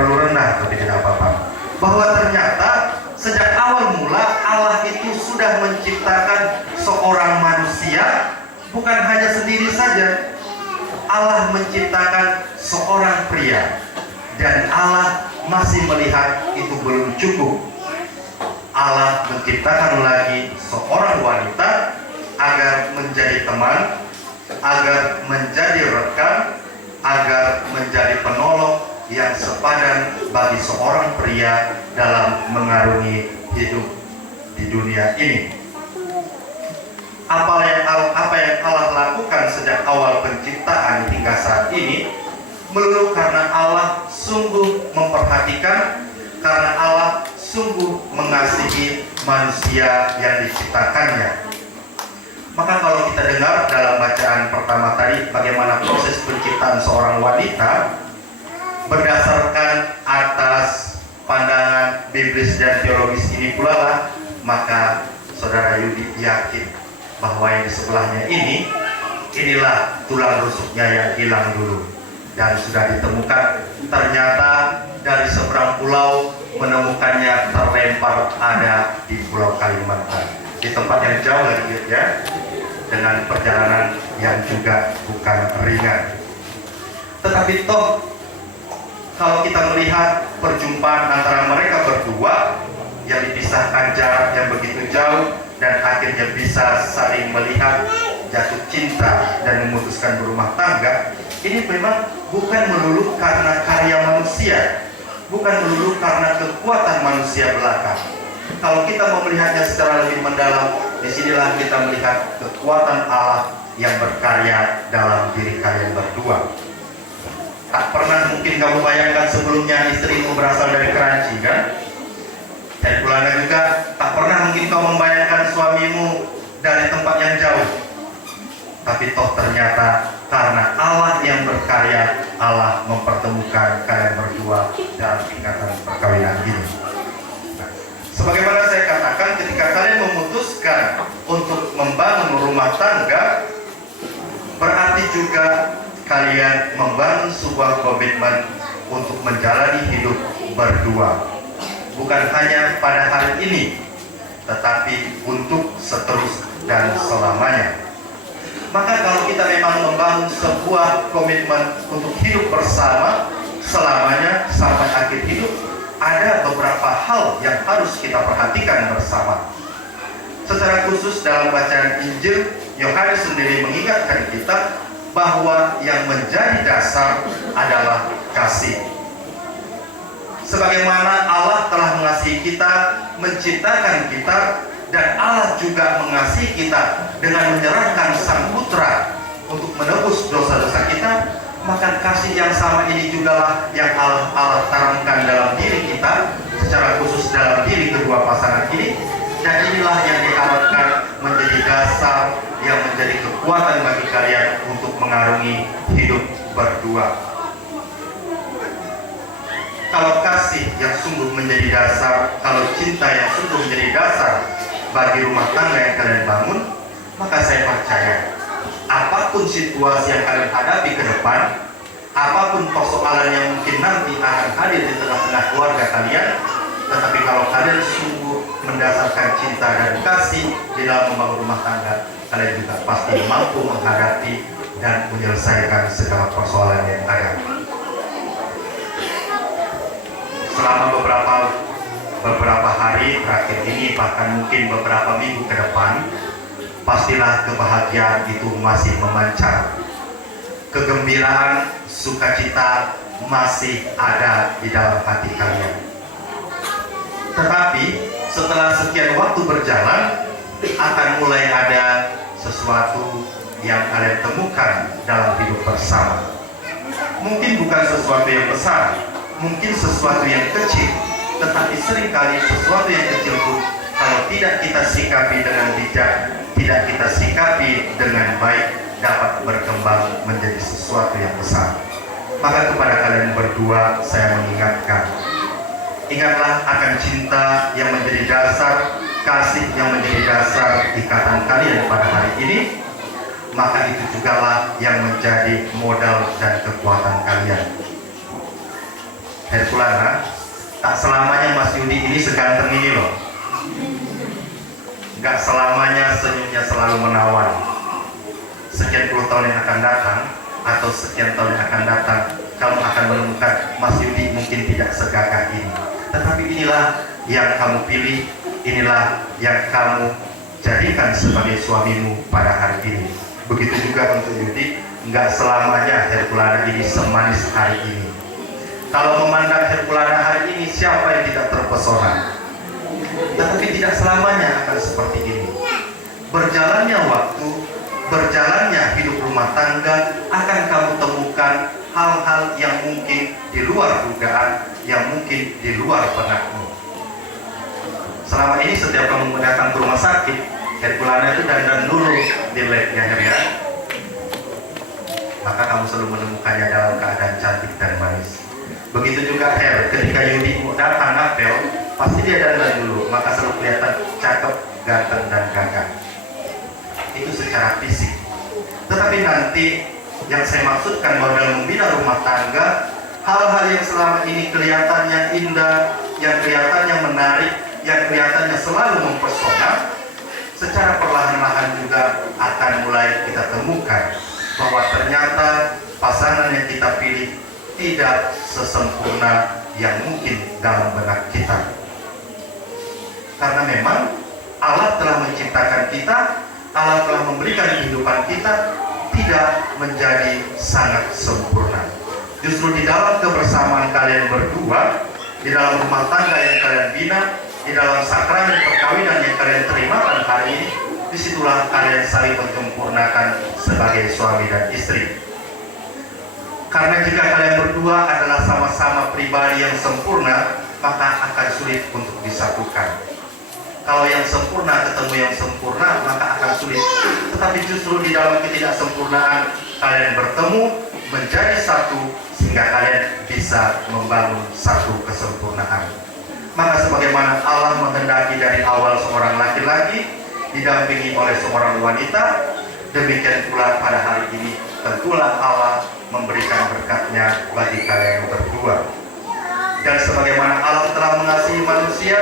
perlu rendah tapi tidak apa-apa, bahwa ternyata sejak awal mula Allah itu sudah menciptakan seorang manusia, bukan hanya sendiri saja. Allah menciptakan seorang pria, dan Allah masih melihat itu belum cukup. Allah menciptakan lagi seorang wanita agar menjadi teman, agar menjadi rekan, agar menjadi penolong yang sepadan bagi seorang pria dalam mengarungi hidup di dunia ini. Apa yang Allah lakukan sejak awal penciptaan hingga saat ini melulu karena Allah sungguh memperhatikan, karena Allah sungguh mengasihi manusia yang diciptakannya. Maka kalau kita dengar dalam bacaan pertama tadi bagaimana proses penciptaan seorang wanita berdasarkan atas pandangan biblis dan teologis ini pula lah, maka saudara Yudi yakin bahwa yang di sebelahnya inilah tulang rusuknya yang hilang dulu, dan sudah ditemukan. Ternyata dari seberang pulau menemukannya terlempar ada di Pulau Kalimantan, di tempat yang jauh lagi ya, dengan perjalanan yang juga bukan ringan. Tetapi toh kalau kita melihat perjumpaan antara mereka berdua yang dipisahkan jarak yang begitu jauh dan akhirnya bisa saling melihat, jatuh cinta dan memutuskan berumah tangga, ini memang bukan melulu karena karya manusia, bukan melulu karena kekuatan manusia belaka. Kalau kita mau melihatnya secara lebih mendalam, disinilah kita melihat kekuatan Allah yang berkarya dalam diri kalian berdua. Tak pernah mungkin kamu bayangkan sebelumnya istrimu berasal dari Kranji, kan? Dan pulangnya juga tak pernah mungkin kau membayangkan suamimu dari tempat yang jauh. Tapi toh ternyata karena Allah yang berkarya, Allah mempertemukan kalian berdua dalam ikatan perkawinan ini. Nah, sebagaimana saya katakan, ketika kalian memutuskan untuk membangun rumah tangga, berarti juga kalian membangun sebuah komitmen untuk menjalani hidup berdua. Bukan hanya pada hari ini, tetapi untuk seterus dan selamanya. Maka kalau kita memang membangun sebuah komitmen untuk hidup bersama selamanya sampai akhir hidup, ada beberapa hal yang harus kita perhatikan bersama. Secara khusus dalam bacaan Injil, Yohanes sendiri mengingatkan kita bahwa yang menjadi dasar adalah kasih. Sebagaimana Allah telah mengasihi kita, menciptakan kita, dan Allah juga mengasihi kita dengan menyerahkan Sang Putra untuk menebus dosa-dosa kita, maka kasih yang sama ini jugalah yang Allah tanamkan dalam diri kita, secara khusus dalam diri kedua pasangan ini. Dan inilah yang diharapkan menjadi dasar yang menjadi kekuatan bagi kalian untuk mengarungi hidup berdua. Kalau kasih yang sungguh menjadi dasar, kalau cinta yang sungguh menjadi dasar bagi rumah tangga yang kalian bangun, maka saya percaya apapun situasi yang kalian hadapi ke depan, apapun persoalan yang mungkin nanti akan hadir di tengah-tengah keluarga kalian, tetapi kalau kalian sungguh mendasarkan cinta dan kasih di dalam membangun rumah tangga, kalian juga pasti mampu menghadapi dan menyelesaikan segala persoalan yang ada. Selama beberapa hari terakhir ini, bahkan mungkin beberapa minggu ke depan, pastilah kebahagiaan itu masih memancar. Kegembiraan, sukacita masih ada di dalam hati kalian. Tetapi setelah sekian waktu berjalan, akan mulai ada sesuatu yang kalian temukan dalam hidup bersama. Mungkin bukan sesuatu yang besar, mungkin sesuatu yang kecil, tetapi seringkali sesuatu yang kecil pun kalau tidak kita sikapi dengan bijak, tidak kita sikapi dengan baik, dapat berkembang menjadi sesuatu yang besar. Maka kepada kalian berdua saya mengingatkan, ingatlah akan cinta yang menjadi dasar, kasih yang menjadi dasar ikatan kalian pada hari ini. Maka itu jugalah yang menjadi modal dan kekuatan kalian. Herkulana, tak selamanya Mas Yudi ini seganteng ini loh. Gak selamanya senyumnya selalu menawan. Sekian puluh tahun yang akan datang, atau sekian tahun yang akan datang, kamu akan menemukan Mas Yudi mungkin tidak segagah ini. Tetapi inilah yang kamu pilih, inilah yang kamu jadikan sebagai suamimu pada hari ini. Begitu juga untuk Yudi, nggak selamanya Herkulana ini semanis hari ini. Kalau memandang Herkulana hari ini, siapa yang tidak terpesona? Tetapi tidak selamanya akan seperti ini. Berjalannya waktu, berjalannya hidup rumah tangga, akan kamu temukan hal-hal yang mungkin di luar dugaan, yang mungkin di luar benakmu. Selama ini setiap kamu datang ke rumah sakit, Herkulana itu dandan dulu di labnya ya. Maka kamu selalu menemukannya dalam keadaan cantik dan manis. Begitu juga Her, ketika Yudi datang apel, pasti dia dandan dulu, maka selalu kelihatan cakep, ganteng dan gagah. Itu secara fisik. Tetapi nanti yang saya maksudkan bahwa dalam membina rumah tangga, hal-hal yang selama ini kelihatannya indah, yang kelihatannya menarik, yang kelihatannya selalu mempesona, secara perlahan-lahan juga akan mulai kita temukan bahwa ternyata pasangan yang kita pilih tidak sesempurna yang mungkin dalam benak kita. Karena memang Allah telah menciptakan kita, Allah telah memberikan kehidupan kita tidak menjadi sangat sempurna. Justru di dalam kebersamaan kalian berdua, di dalam rumah tangga yang kalian bina, di dalam sakramen perkawinan yang kalian terimakan hari ini, disitulah kalian saling menyempurnakan sebagai suami dan istri. Karena jika kalian berdua adalah sama-sama pribadi yang sempurna, maka akan sulit untuk disatukan. Kalau yang sempurna ketemu yang sempurna, maka akan sulit. Tetapi justru di dalam ketidaksempurnaan kalian bertemu menjadi satu, sehingga kalian bisa membangun satu kesempurnaan. Maka sebagaimana Allah menghendaki dari awal seorang laki-laki didampingi oleh seorang wanita, demikian pula pada hari ini tentulah Allah memberikan berkatnya bagi kalian berdua. Dan sebagaimana Allah telah mengasihi manusia,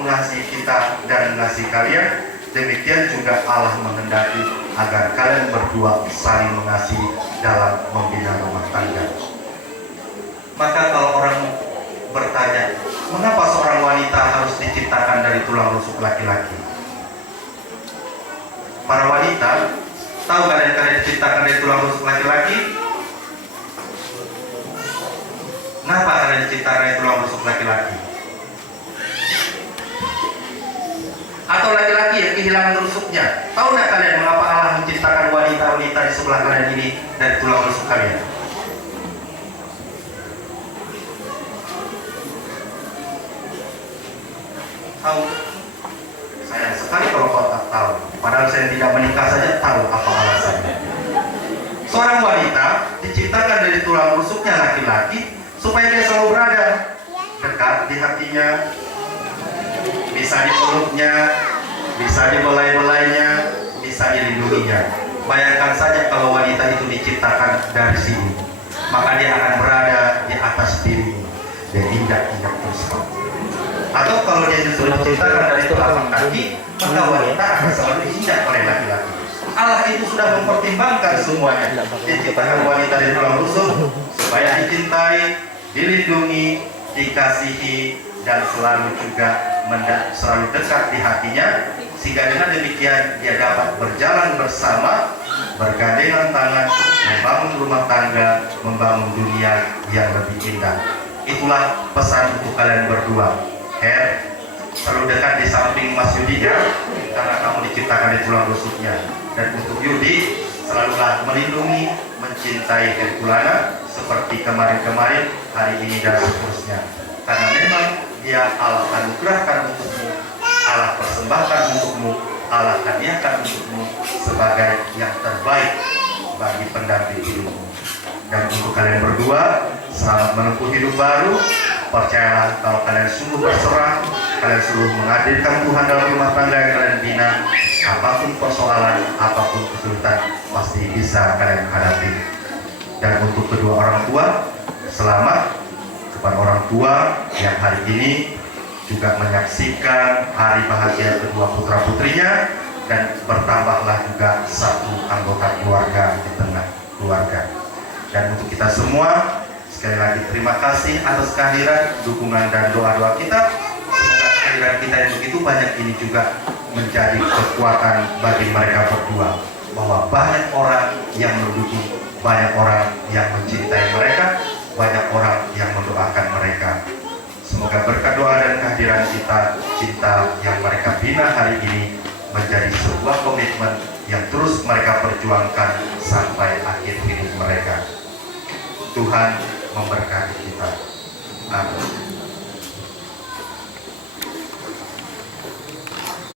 mengasihi kita dan mengasihi kalian, demikian juga Allah menghendaki agar kalian berdua saling mengasihi dalam membina rumah tangga. Maka kalau orang bertanya, mengapa seorang wanita harus diciptakan dari tulang rusuk laki-laki? Para wanita, tahu kalian diciptakan dari tulang rusuk laki-laki? Kenapa kalian diciptakan dari tulang rusuk laki-laki? Atau laki-laki yang kehilangan rusuknya? Tahu nggak kalian mengapa Allah menciptakan wanita-wanita di sebelah kalian ini dari tulang rusuk kalian? Tahu? Sayang sekali kalau kau tak tahu. Padahal saya tidak menikah saja tahu apa alasannya. Seorang wanita diciptakan dari tulang rusuknya laki-laki supaya dia selalu berada dekat di hatinya, bisa dipeluknya, bisa dibelai-belainya, bisa dilindunginya. Bayangkan saja kalau wanita itu diciptakan dari sini, maka dia akan berada di atas dirimu dan injak-injak terus. Atau kalau dia justru diciptakan dari telapak kaki, maka wanita akan selalu diinjak oleh laki-laki. Allah itu sudah mempertimbangkan semuanya. Dia ciptakan wanita dari tulang rusuk supaya dicintai, dilindungi, dikasihi, dan selalu juga selalu dekat di hatinya, sehingga dengan demikian dia dapat berjalan bersama, bergandengan tangan, membangun rumah tangga, membangun dunia yang lebih indah. Itulah pesan untuk kalian berdua. Her, selalu dekat di samping Mas Yudi ya, karena kamu diciptakan di tulang rusuknya. Dan untuk Yudi, selalulah melindungi, mencintai Herkulana seperti kemarin-kemarin, hari ini dan seterusnya. Karena memang dia Allah anugerahkan untukmu, Allah persembahkan untukmu, Allah hadiahkan untukmu sebagai yang terbaik bagi pendamping hidupmu. Dan untuk kalian berdua, selamat menempuh hidup baru. Percayalah kalau kalian sungguh berserah, kalian sungguh menghadirkan Tuhan dalam rumah tangga yang kalian bina, apapun persoalan, apapun kesulitan, pasti bisa kalian hadapi. Dan untuk kedua orang tua, selamat. depan orang tua yang hari ini juga menyaksikan hari bahagia kedua putra-putrinya, dan bertambahlah juga satu anggota keluarga di tengah keluarga. Dan untuk kita semua, sekali lagi terima kasih atas kehadiran, dukungan dan doa-doa kita. Semoga kehadiran kita yang begitu banyak ini juga menjadi kekuatan bagi mereka berdua, bahwa banyak orang yang mendukung, banyak orang yang mencintai mereka, banyak orang yang mendoakan mereka. Semoga berkat doa dan kehadiran kita, cinta yang mereka bina hari ini menjadi sebuah komitmen yang terus mereka perjuangkan sampai akhir hidup mereka. Tuhan memberkati kita. Amin.